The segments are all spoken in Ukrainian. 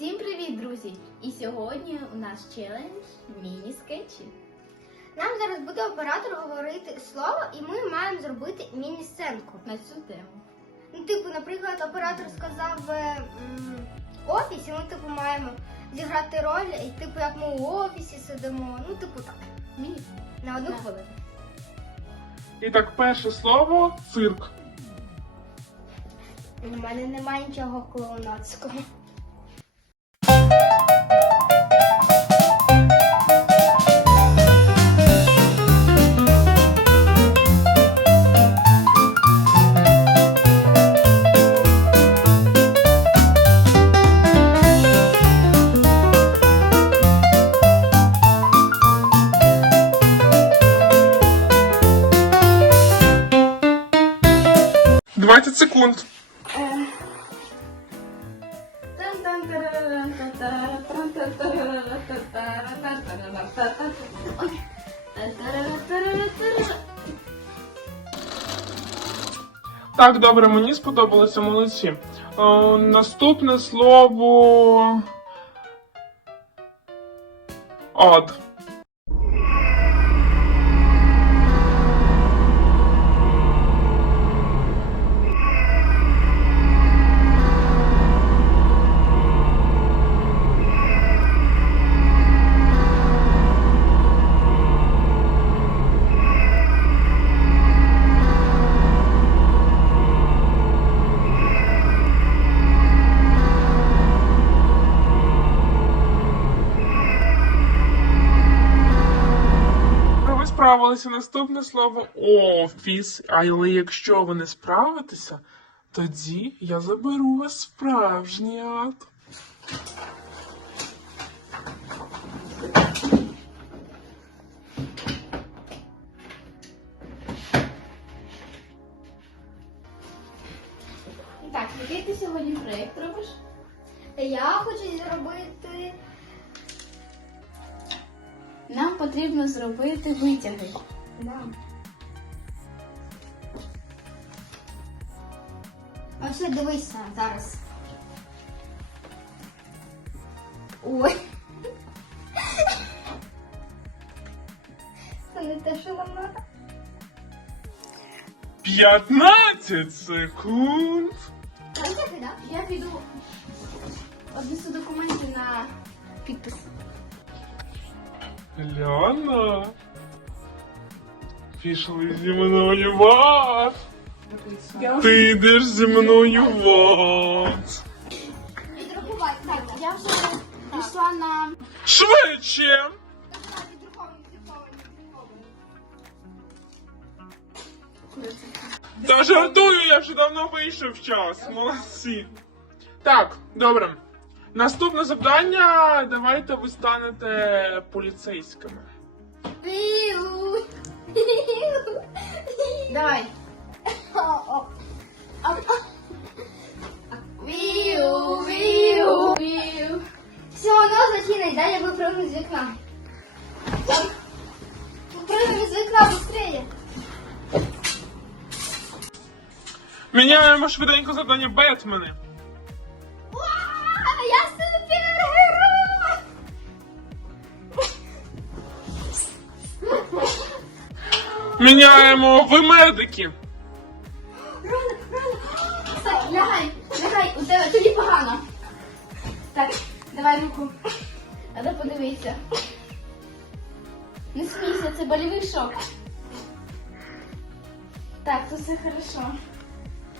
Всім привіт, друзі! І сьогодні у нас челендж міні-скетчі. Нам зараз буде оператор говорити слово, і ми маємо зробити міні-сценку. На цю тему. Ну, типу, наприклад, оператор сказав е, м, офіс, і ми типу маємо зіграти роль, і типу, як ми у офісі сидимо. Ну, типу так, Міні на одну хвилину. І так, перше слово цирк. У мене немає нічого клоунацького. — Так, добре, мені сподобалося молодці. О, наступне слово. Од. Справилися наступне слово офіс. Але якщо ви не справитеся, тоді я заберу вас справжній ад. Так, який ти сьогодні проєкт робиш? Я хочу зробити. Нам потрібно зробити витяги. Да. Ось дивися зараз. Ой. Це не те, що нам треба. 15 секунд. Я піду однесу документи на підпис. Ляна. Пішли зі мною в ад. Ти йдеш зі мною в ад. Відрахувати. Так, Я вже пішла на Швидше. відраховані, відраховані, відраховані. Та жартую, я вже давно вийшов час. Молодці. Так, добре. Наступне завдання. Давайте ви станете поліцейськими. Піу. Давай. О-о. Віу, віу, віу. Все, воно зачинить, дай я випрыгну з вікна. Випрыгну з вікна быстрее. Міняємо швиденько завдання Бетмени. Міняємо ви медики. Рано, рано. Все, лягай, лягай, у тебе тобі погано. Так, давай руку. Треба подивитися. Не смійся, це болівий шок. Так, тут все хорошо.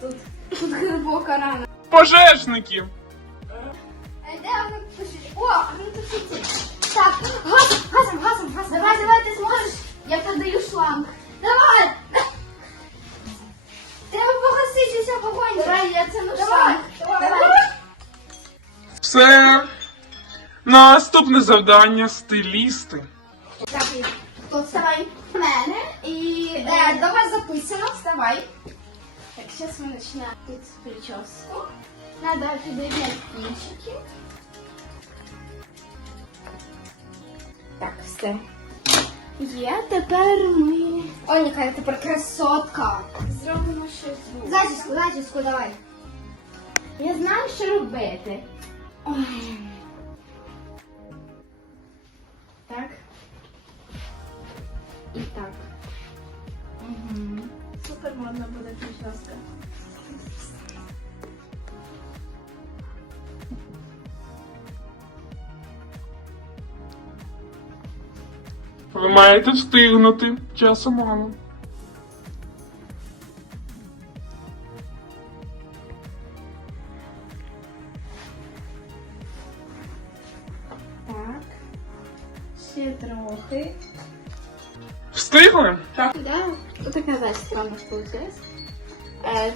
Тут, тут глибока рана. Пожежники. Е, Де воно пишуть? О, воно тут сидить. Так, газом, газом, газом, газом. Давай, давай, ти зможеш. Я подаю шланг. Давай! Треба погасити уся вогонь. Давай, я це Давай, давай, Давай. Все. Наступне завдання стилісти. Так, Хто вставай? Мене і... е, давай записано. Вставай. Так, сейчас мы начинаем тут прическу. Надо подровнять кінчики. Так, все. Є, тепер ми Ой, яка я тепер красотка. Зробимо щось звук. Зачіску, зачіску, давай. Я знаю, що робити. Ой. Так. І так. Угу. Супер модно буде прическа. Ви маєте встигнути. Часу мало. Так. Ще трохи. Встигли? Так. Да, вот така зачіска у нас вийшла.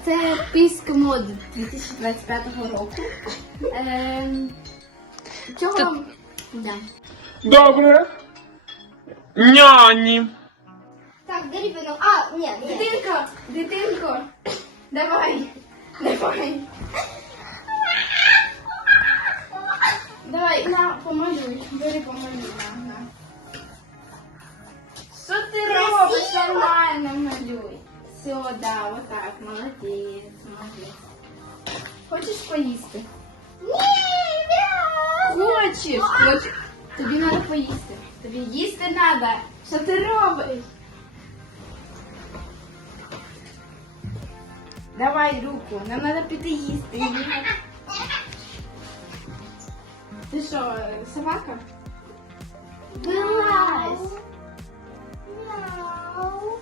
Це піск мод 2025 року. Ем, Чого вам? Да. Добре. Няні. Так, де ребенок? А, ні, ні. Дитинко, дитинко, давай, давай. Давай, на, помалюй, бери помалюй, на, на. Що ти робиш? Нормально малюй. Все, да, вот так, молодець, молодець. Хочеш поїсти? Хочеш, хочеш. Тобі треба поїсти. Тобі їсти треба. Що ти робиш? Давай руку, нам треба піти їсти. Ти що, собака? Вилазь!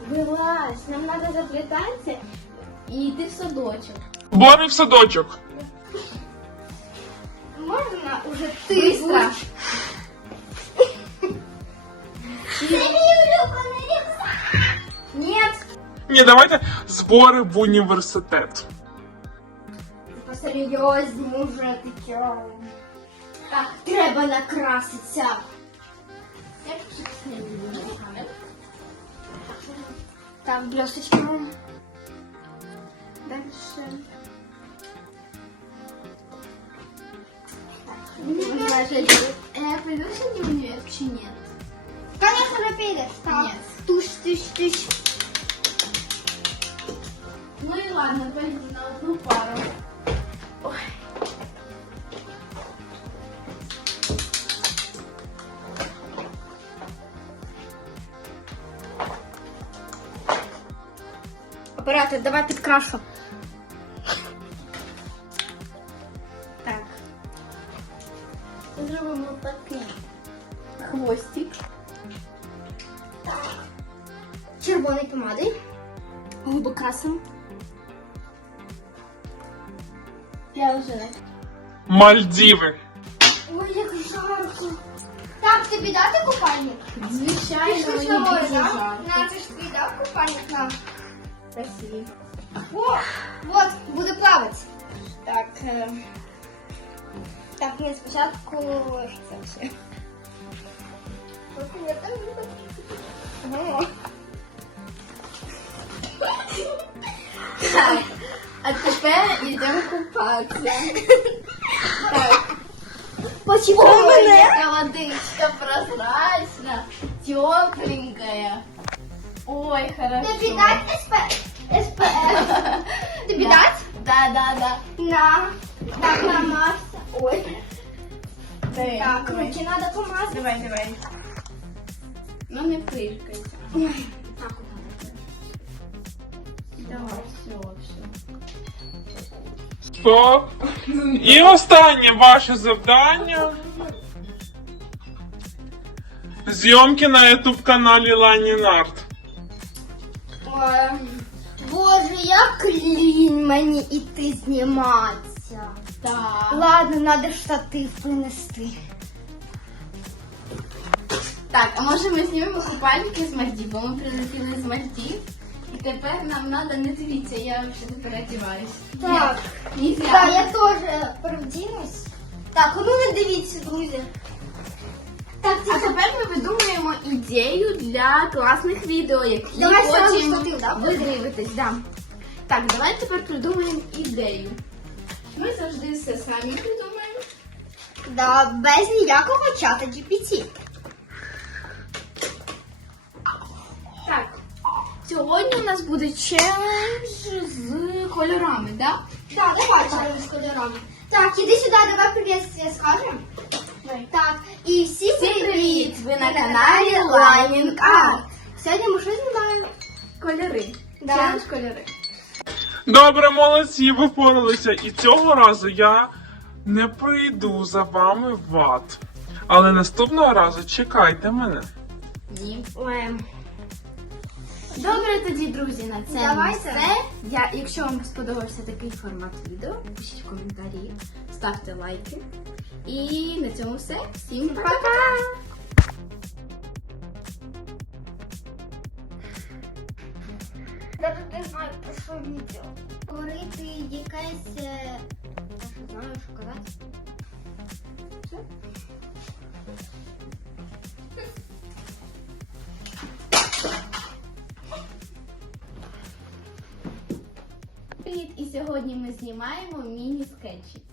Вилазь, нам треба заплітатися і йти в садочок. Бори в садочок. Можна уже ти? Быстро! Ні, давайте збори в університет. Посерйозні уже таке. Так, треба накраситися. Як чекай, Так, блесточки. Дальше. Мгм. Я пойду сегодня в универ чи нет? Конечно, же підеш. Так. Ні. Туш, и на одну пару. Оператор, давай підкрашу. Так. Зробимо такий хвостик. Червоний помадою. Губи красимо. Я вже не. Мальдіви. Ой, як жарко. Так, тобі дати купальник? Звичайно, Ти мені ж дуже дуже жарко. На, це ж тобі дав купальник на. Спасибо. О, вот, буду плавати. Так, е, Так, ні, спочатку це все. О. купатися. Так. Почему яка водичка прозрачна, тепленькая. Ой, хорошо. Тобі дать СП... СПФ? Тобі Да. дать? Да, да, да. На. Так, намазься. Ой. Так, давай. руки надо помазати. Давай, давай. Ну не пиркайся. Ой, Так, Давай, все, все. Стоп. І останнє ваше завдання. Зйомки на ютуб каналі Лані Нарт. Ой. Боже, як лінь мені іти зніматися. Так. Ладно, надо штатив принести. Так, а може ми знімемо купальники з Мальдів, бо ми прилетіли з Мальдів. І тепер нам треба, не дивіться, я вже переодіваюсь. Так. Ні, Так, я теж перевдінусь. Так, а ну не дивіться, друзі. Так, А тепер ми видумуємо ідею для класних відео, які Давай сразу штатив, да? ви дивитесь. Да. Так, давай тепер придумаємо ідею. Ми завжди все самі придумаємо. да, без ніякого чата GPT. Сьогодні у нас буде челендж з кольорами, да? Так, давай чарли з кольорами. Так, іди сюди, давай приветствие скажемо. Так, і Всім привіт! привіт! Ви на каналі Lining Art. Сьогодні ми що знімаємо? Кольори. Да. Челендж кольори. Добре, молодці, ви впоралися. І цього разу я не прийду за вами в ад. Але наступного разу чекайте мене. Ні. Добре тоді, друзі, на це Давайте. все. Я, якщо вам сподобався такий формат відео, пишіть коментарі, ставте лайки. І на цьому все. Всім пока! Навіть не знаю, про що відео. Говорити якесь. е, Я ж знаю, що казати. Привіт! Сьогодні ми знімаємо міні-скетчі.